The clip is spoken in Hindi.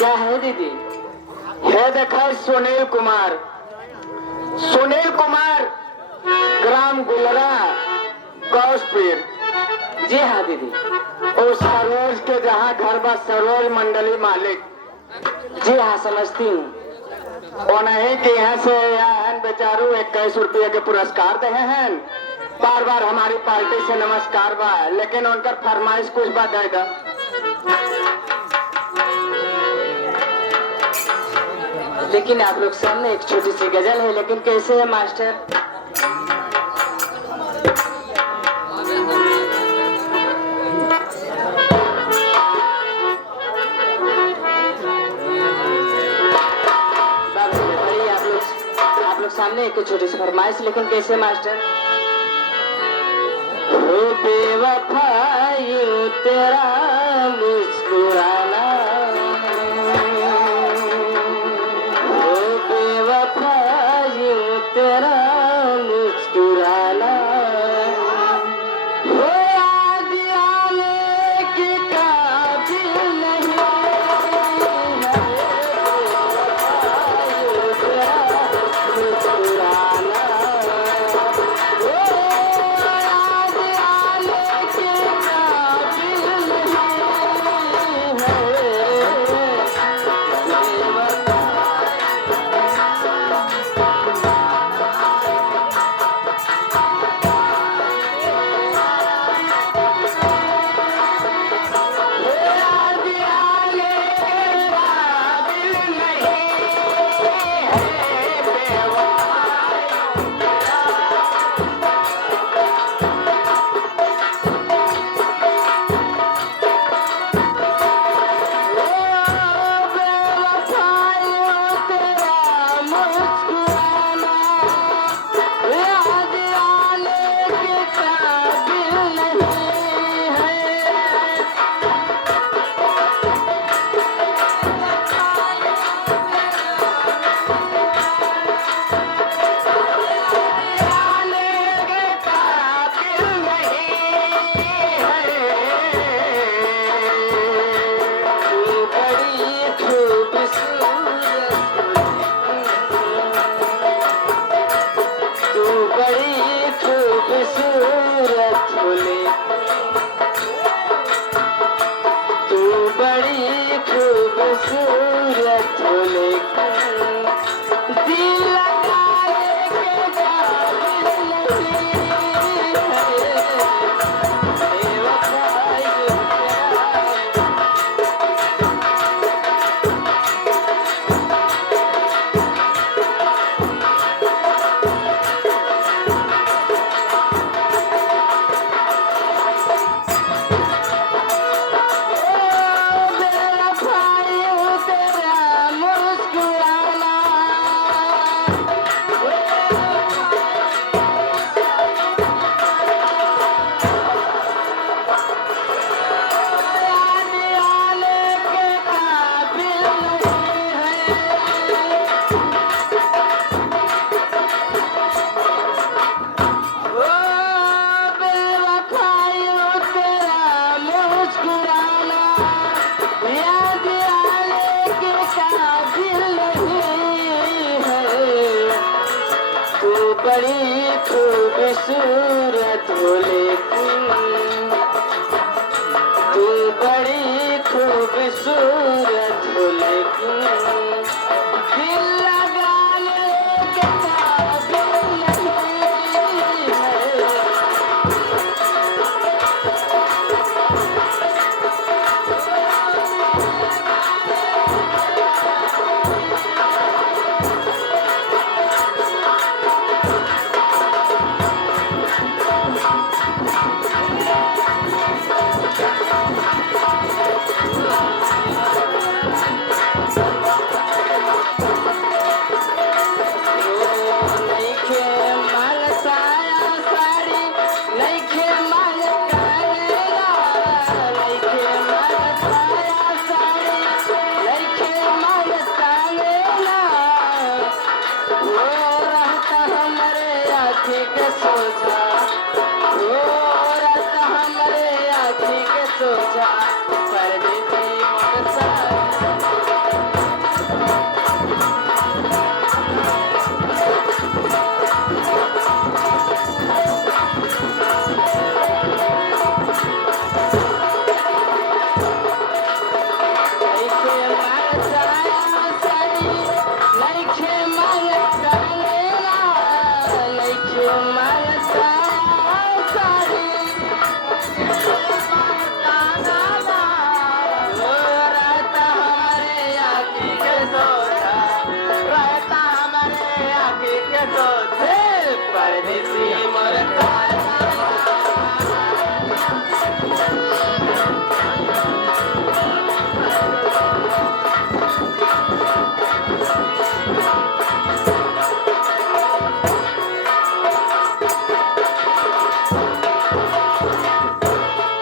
क्या है दीदी? है देखा सुनील कुमार, सुनील कुमार, ग्राम गुलरा, गौसपीर। जी हाँ दीदी। और सरोज के जहाँ घर बा सरोज मंडली मालिक। जी हाँ समझती हूँ। और नहीं कि यहाँ से बेचारू 21 रुपये के पुरस्कार दे हैं। बार बार हमारी पार्टी से नमस्कार बा, लेकिन उनका फरमाइश कुछ बा देगा। लेकिन आप लोग सामने एक छोटी सी गजल है, लेकिन कैसे है मास्टर? आप लोग सामने एक छोटी सी फरमाइश, लेकिन कैसे मास्टर? हो बेवफाई तेरा मुस्कुराना, तेरा मुस्कुराना, हो याद आने के काबिल नहीं है, तेरा मुस्कुराना, हो याद आने के काबिल नहीं बड़ी खूबसूरत हो, लेकिन तू बड़ी खूबसूरत हो, लेकिन